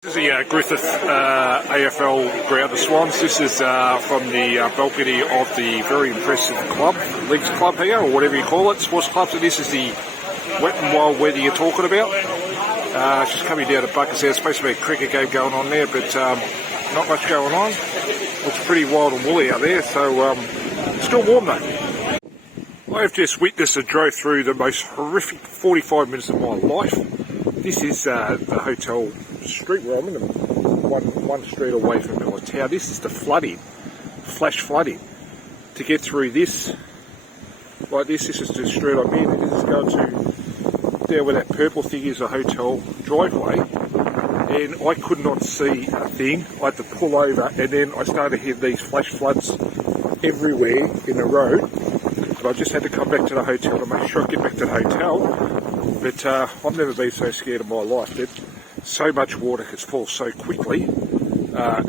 This is the Griffith AFL ground of Swans. This is from the balcony of the very impressive club, Leagues Club here, or whatever you call it, sports club. So this is the wet and wild weather you're talking about. Just coming down to Buckers. There's supposed to be a cricket game going on there, but not much going on. Looks pretty wild and woolly out there, so still warm though. I have just witnessed and drove through the most horrific 45 minutes of my life. This is the hotel street where I'm in, one street away from the town. This is the flooding, flash flooding. To get through this, like this is the street I'm in, and this is going to, there where that purple thing is, a hotel driveway, and I could not see a thing. I had to pull over, and then I started to hear these flash floods everywhere in the road, and I just had to come back to the hotel to make sure I get back to the hotel. But I've never been so scared in my life. So much water can fall so quickly.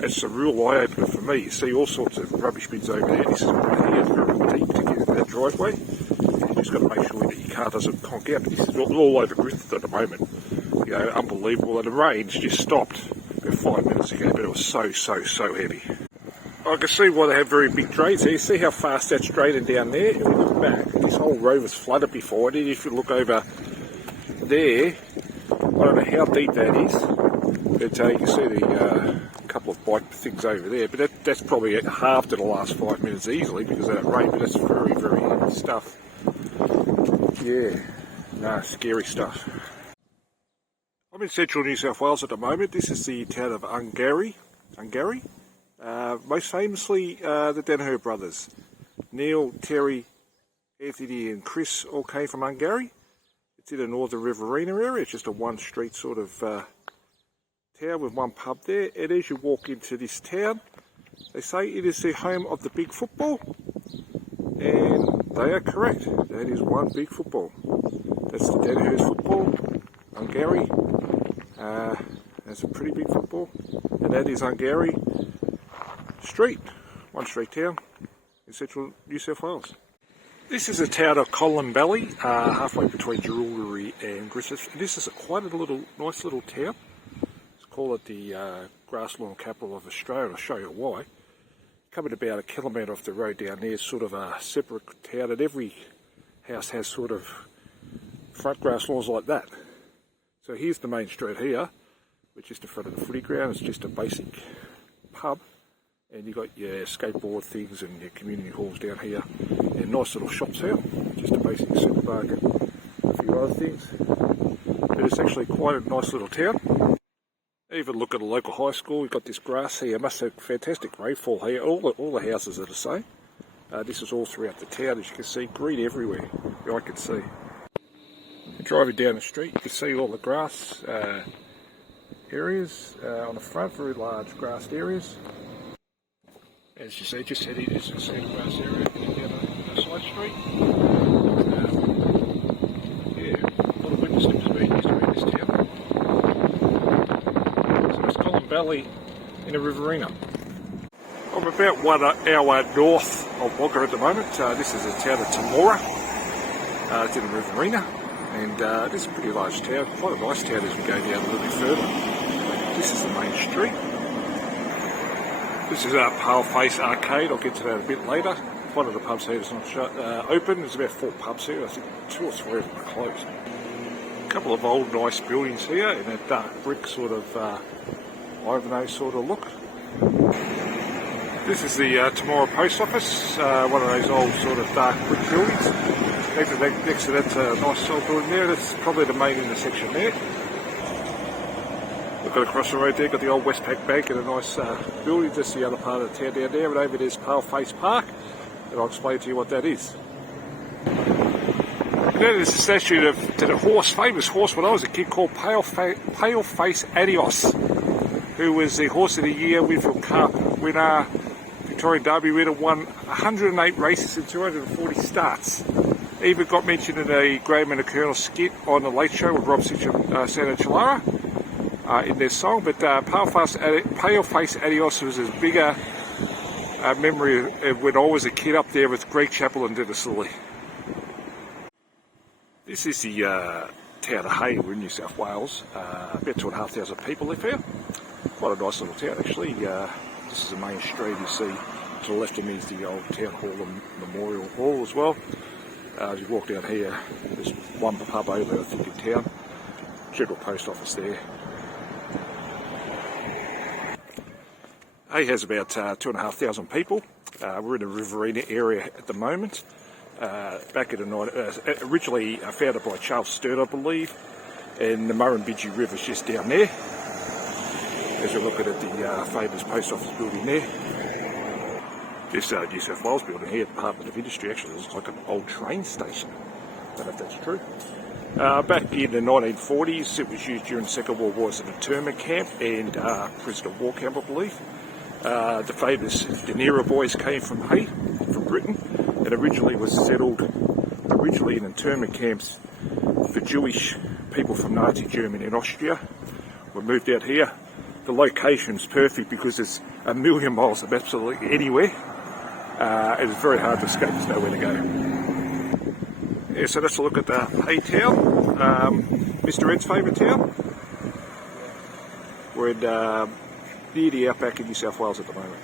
It's a real eye-opener for me. You see all sorts of rubbish bins over there. This is right here, it's very deep to get into that driveway. You've just got to make sure that your car doesn't conk out. But this is all over Griffith at the moment. You know, unbelievable. And the rain's just stopped about 5 minutes ago, but it was so heavy. I can see why they have very big drains here. You see how fast that's draining down there? If you look back, this whole road was flooded before. And if you look over there, I don't know how deep that is, but you can see the couple of bike things over there, but that's probably halved in the last 5 minutes easily because of that rain, but that's very heavy stuff. Yeah, no, scary stuff. I'm in central New South Wales at the moment. This is the town of Ungary. Most famously, the Danaher brothers. Neil, Terry, Anthony and Chris all came from Ungary. It's in the northern Riverina area. It's just a one street sort of town with one pub there. And as you walk into this town, they say it is the home of the big football. And they are correct. That is one big football. That's the Danaher's football. Ungary. That's a pretty big football. And that is Ungary Street. One street town in central New South Wales. This is the town of Columbally, halfway between Jerilderie and Griffith. This is quite a nice little town. Let's call it the grassland capital of Australia. I'll show you why. Coming about a kilometre off the road down there is sort of a separate town, and every house has sort of front grasslands like that. So here's the main street here, which is in front of the footy ground. It's just a basic pub. And you've got your skateboard things and your community halls down here. And nice little shops here. Just a basic supermarket. A few other things. But it's actually quite a nice little town. Even look at a local high school. You've got this grass here. Must have fantastic rainfall here. All the houses are the same. This is all throughout the town. As you can see, green everywhere. I can see. Driving down the street, you can see all the grass areas on the front. Very large grassed areas. As you see, just heading into the same grass area down the side street. Yeah, a lot of witness slips being used around this town. So it's Columbally in the Riverina. I'm about 1 hour north of Wagga at the moment. This is the town of Temora. It's in the Riverina, and this is a pretty large town, quite a nice town as we go down a little bit further. This is the main street. This is our Paleface Arcade. I'll get to that a bit later. One of the pubs here is not open. There's about 4 pubs here. I think 2 or 3 of them are closed. A couple of old nice buildings here in that dark brick sort of Ivanhoe sort of look. This is the Temora Post Office, one of those old sort of dark brick buildings. Next to that nice old building there, that's probably the main intersection there. We've got across the road there, got the old Westpac Bank and a nice building. That's the other part of the town down there. And over there's Paleface Park, and I'll explain to you what that is. And then there's a statue to the famous horse when I was a kid, called Paleface Adios, who was the Horse of the Year, Winfield Cup winner, Victorian Derby winner, won 108 races and 240 starts. Even got mentioned in a Graham and the Colonel skit on The Late Show with Rob Santacellara. In their song, but Paleface Adios was as bigger memory of when I was a kid up there with Greek Chapel and Dennisley. This is the town of Hay, we're in New South Wales. About 2,500 people live here. Quite a nice little town actually. This is the main street. You see to the left of me is the old town hall and memorial hall as well. As you walk down here, there's one pub over there, I think, in town. General post office there. Hay has about 2,500 people. We're in the Riverina area at the moment. Back in the night, originally founded by Charles Sturt, I believe, and the Murrumbidgee River's just down there. As you're looking at the famous post office building there. This New South Wales building here, Department of Industry, actually looks like an old train station. Don't know if that's true. Back in the 1940s, it was used during the Second World War as an internment camp and prisoner of war camp, I believe. The famous De Niro boys came from Hay, from Britain, and originally was settled in internment camps for Jewish people from Nazi Germany and Austria. We moved out here. The location's perfect because it's a million miles of absolutely anywhere. It's very hard to escape, there's nowhere to go. Yeah, so let's look at the Hay town, Mr. Ed's favourite town. We're in near the outback in New South Wales at the moment.